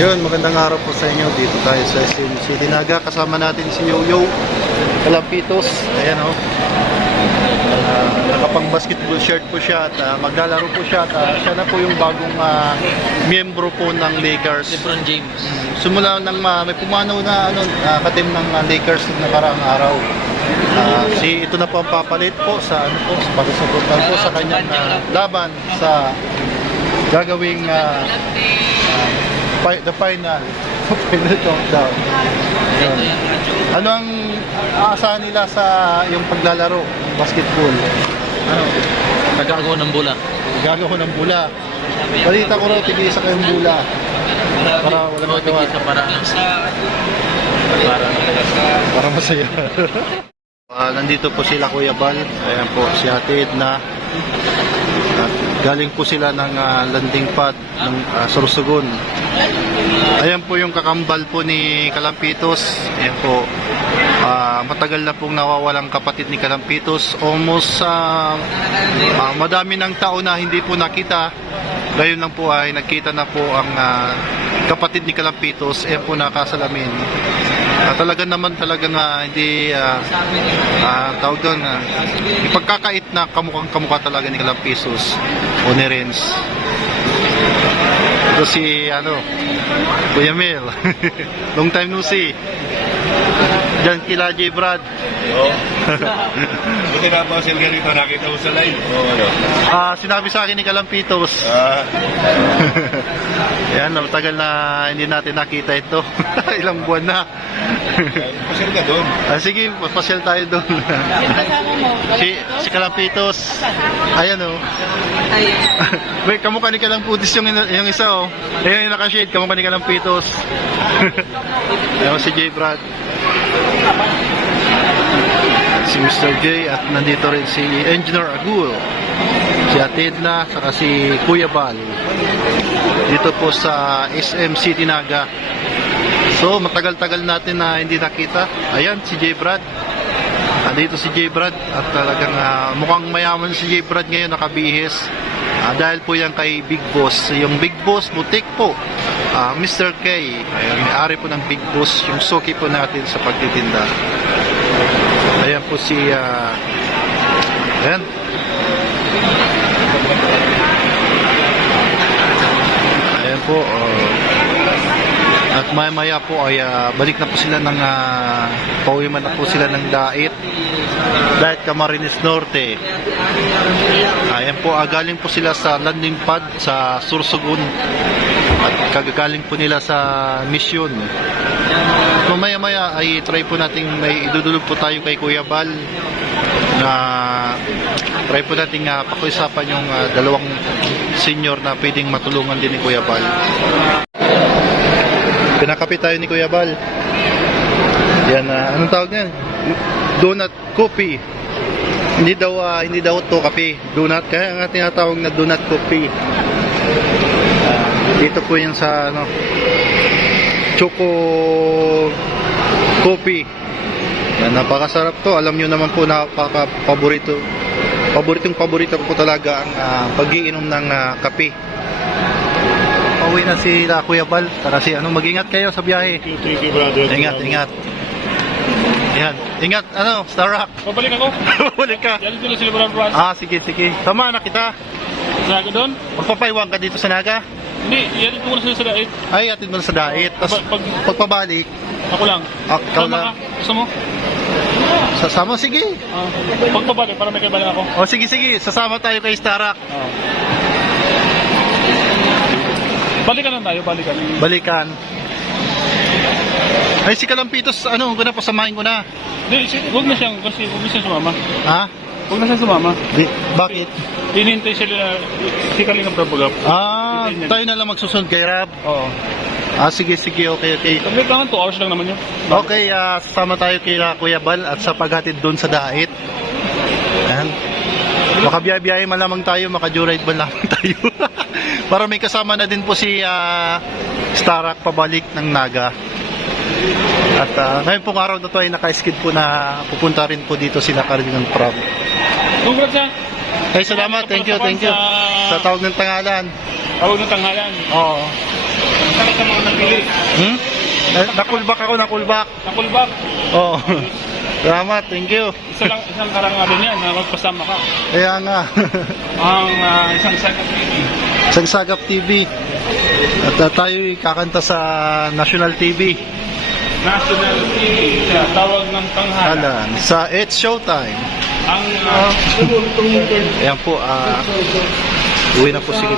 Yun, magandang araw po sa inyo. Dito tayo sa SM City Naga. Kasama natin si Yoyo Kalampitos. Ayan o. Nakapang basketball shirt po siya at maglalaro po siya at siya na po yung bagong miyembro po ng Lakers. LeBron James. Simula nang may pumanaw na katim ng Lakers ng nakaraang araw. Ito na po ang papalit po sa pagsasagutan po sa kanyang laban sa gagawing the final countdown. Ano ang aasahan nila sa yung paglalaro ng basketball? Ano? Nagagawa ng bola. Gagawa ng bula. Balita ko raw tigisa kayong bula. Para wala magawa. Para masaya. Nandito po sila Kuya Bal. Ayan po si Ate Edna. Galing po sila ng landing pad ng Sorsogon. Ayan po yung kakambal po ni Kalampitos. Ayan po. Matagal na pong nawawalang kapatid ni Kalampitos. Almost madami ng taon na hindi po nakita. Ngayon lang po ay nagkita na po ang kapatid ni Kalampitos. Ayan po nakasalamin. Talaga naman hindi tawag doon ipagkakait na kamukha talaga ni Kalampitos o ni Renz. Ito si Kuya Mel. Long time no see. Diyan kila J. Brad. Oo. Buti na po si ganito nakita mo sa live. Sinabi sa akin ni Kalampitos. Yan, matagal na hindi natin nakita ito. Ilang buwan na. Pasyal ka doon. Sige, pasyal tayo doon. si Kalampitos. Ayan o. Wait, kamukha ni Kalampitos yung isa o. Ayan yung nakashade, kamukha ni Kalampitos. Ayan si J. Brad. Si Mr. J at nandito rin si Engineer Agul, si Ate Edna, saka si Kuya Bal dito po sa SM City Naga. So matagal-tagal natin na hindi nakita. Ayan si J. Brad, dito si J. Brad at talagang mukhang mayaman si J. Brad ngayon, nakabihis dahil po yan kay Big Boss. Yung Big Boss butik po, Mr. K, ayun, may-ari po ng Big Boss, yung suki po natin sa pagtitinda. Ayan po si ayan. Ayan po at maya po ay balik na po sila ng pauwiman na po sila ng Dait Camarines Norte. Ayan po, galing po sila sa landing pad sa Sorsogon at kagagaling po nila sa mission. Mamaya ay try po natin, may idudulog po tayo kay Kuya Bal na try po natin pakiusapan yung dalawang senior na pwedeng matulungan din ni Kuya Bal. Pinakapit tayo ni Kuya Bal. Yan, anong tawag niyan? Donut coffee. Hindi daw to kape, donut. Kaya ang tinatawag na donut coffee. Dito po yung sa choco coffee. Yan, napakasarap to. Alam nyo naman po, paborito ko po talaga ang pag-iinom ng kape. Pauwi na si Kuya Bal. Kasi mag-ingat kayo sa biyahe. Thank you, brother. Ingat. Yan. Ingat, Starrock. Pabalik ako. Balik ka. Yan sila sila brother. Sige. Sama na kita. Naga doon? Magpapaiwan ka dito sa Naga? Hindi, yan ko na sila sa Dait. Ay, atid mo na sa Dait. Tapos pagpabalik. Ako lang. Ikaw Sama na. ka? Gusto mo? Sasama? Sige. Pagpabalik, para may kaibalan ako. Sige. Sasama tayo kay Starrock. Balikan lang tayo, Balikan. Ay, si Kalampitos, ko na, pasamahin ko na. Hindi, huwag na siyang sumama. Ha? Huwag na siyang sumama. Bakit? Hinihintay sila si Kalingap Rabagap. Tayo na lang magsusunod kay Rab. Oo. Sige, okay. Tablet lang, 2 hours lang naman yun. Okay, sasama tayo kay Kuya Bal at sa paghatid doon sa Dait. Ayan. Makabiyahe man lamang tayo, maka-joyride man lamang tayo. Para may kasama na din po si Starrock pabalik ng Naga. At ngayon pong araw na ito ay naka-skid po na pupunta rin po dito sila Cardinal Prab. Congrats ha! Ay, salamat, thank you. Sa tawag ng tangalan. Tawag ng tanghalan. Oo. Salamat sa mga napili. Nakulbak ako, nakulbak. Nakulbak. Oo. Salamat, thank you. Isang karangalan yan na magpasama ka. Kaya nga. Ang isang Sagap TV. Isang Sagap TV. At tayo'y kakanta sa National TV. National TV. Sa tawag ng tanghala. Halan. Sa It's Showtime. Ang Ayan po, uwi na po sige.